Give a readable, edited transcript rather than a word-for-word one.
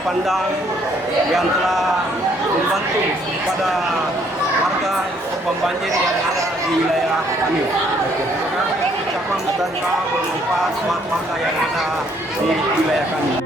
pandang yang telah membantu kepada warga korban banjir yang ada di wilayah kami. Kami ucapan terima bermanfaat buat warga yang ada di wilayah kami.